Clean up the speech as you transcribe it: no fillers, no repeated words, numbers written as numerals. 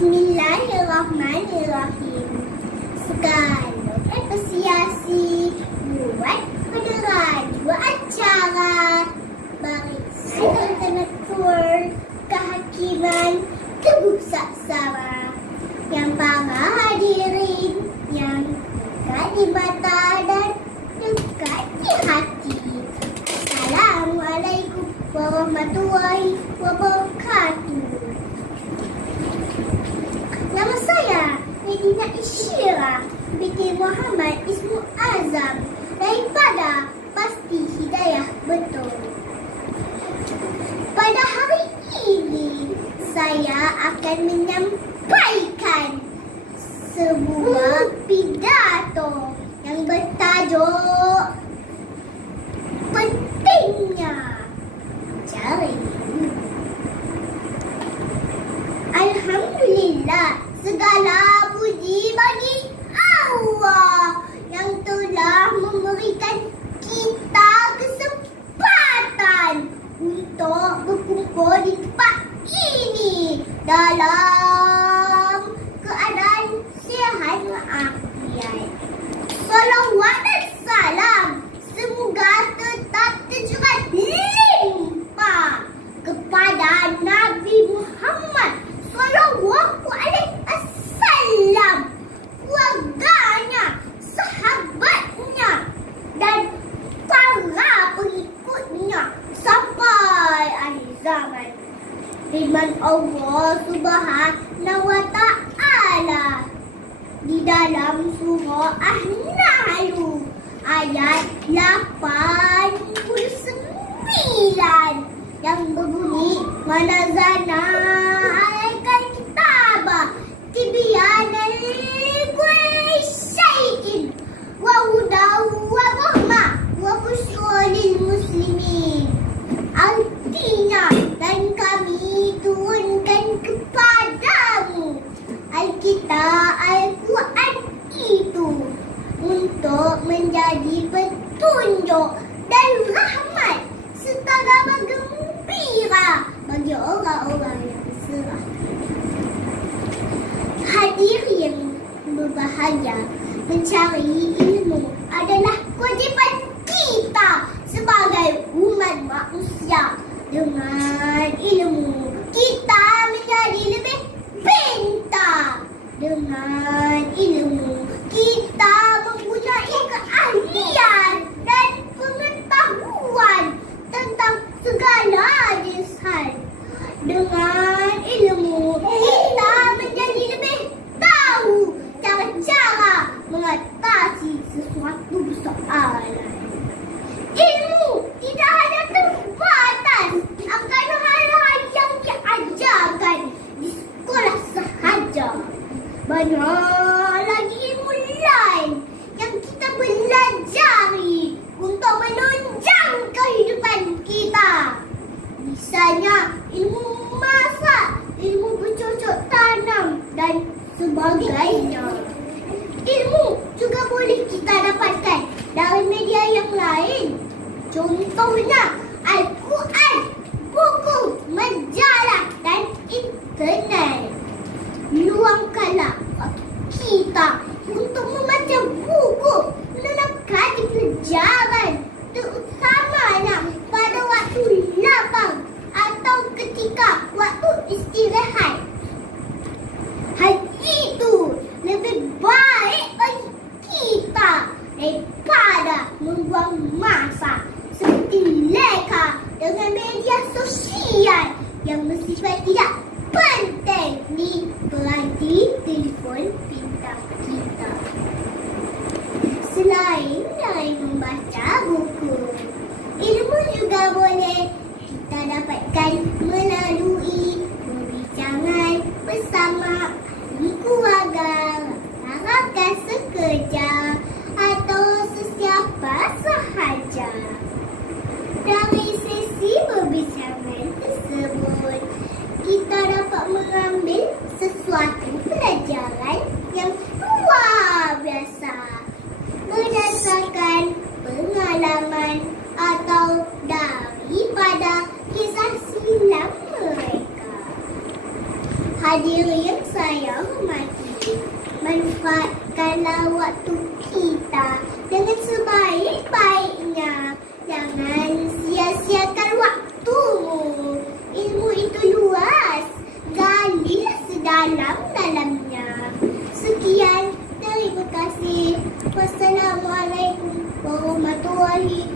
Bismillahirrahmanirrahim. Segala apresiasi buat peneraja acara barisan intelektual kehakiman tubuh saksara yang para hadirin yang dekat di mata dan dekat di hati. Assalamualaikum warahmatullahi wabarakatuh. Nama saya Medina Isyirah binti Muhammad Ismu Azam daripada Pasti Hidayah Betul. Pada hari ini saya akan menyampaikan sebuah pidato yang bertajuk pentingnya cari ilmu. Alhamdulillah, segala puji bagi Allah yang telah memberikan kita kesempatan untuk berkumpul di tempat ini dalam keadaan sihat walafiat. Salawat dan salam semoga tetap tercurah limpah kepada Nabi Muhammad Sallallahu Alaihi Wasallam, keluarganya, sahabatnya dan para pengikutnya sampai akhir zaman. Firman Allah Subhanahu wa Ta'ala di dalam surah An-Nahl ayat 89 yang berbunyi, "Manazana alaikal kitaba tibyanan likulli syai'in wa hudan wa rahmah wa busyra lil muslimin." Artinya, dan kami turunkan kepadamu Alkitab Al-Quran itu untuk menjadi petunjuk dan rahmat serta kabar gembira bagi orang-orang yang berserah. Hadirin berbahagia, mencari ilmu adalah kewajipan kita sebagai umat manusia. Dengan ilmu kita menjadi lebih pintar. Dengan ilmu kita mempunyai keahlian dan pengetahuan tentang segala jenis hal. Dengan ilmu kita menjadi lebih tahu cara-cara mengatasi sesuatu persoalan. Ilmu tidak hanya terbatas akan hal-hal yang diajarkan di sekolah sahaja. Banyak lagi ilmu lain yang kita pelajari untuk menunjang kehidupan kita. Misalnya ilmu masak, ilmu bercocok tanam dan sebagainya. Ilmu juga boleh kita dapatkan dari media yang lain. Contohnya Al-Quran, buku, majalah dan internet. Luangkanlah waktu kita untuk membaca buku, menekani pelajaran, terutamanya pada waktu lapang atau ketika waktu istirahat. Hal itu lebih baik bagi kita daripada membuang masa seperti leka dengan media sosial yang bersifat tidak penting di peranti telefon pintar kita. Selain dari membaca buku, ilmu juga boleh kita dapatkan melalui perbincangan bersama ahli keluarga, rakan sekerja atau sesiapa sahaja. Dari sesi perbincangan tersebut, kita dapat mengambil sesuatu pelajaran yang luar biasa berdasarkan pengalaman atau daripada kisah silam mereka. Hadirin saya hormati. Manfaatkanlah waktu kita dengan sebaik-baiknya. Jangan sia-siakan waktumu. Ilmu itu luas. Galilah sedalam-dalamnya. Sekian, terima kasih. Wassalamualaikum warahmatullahi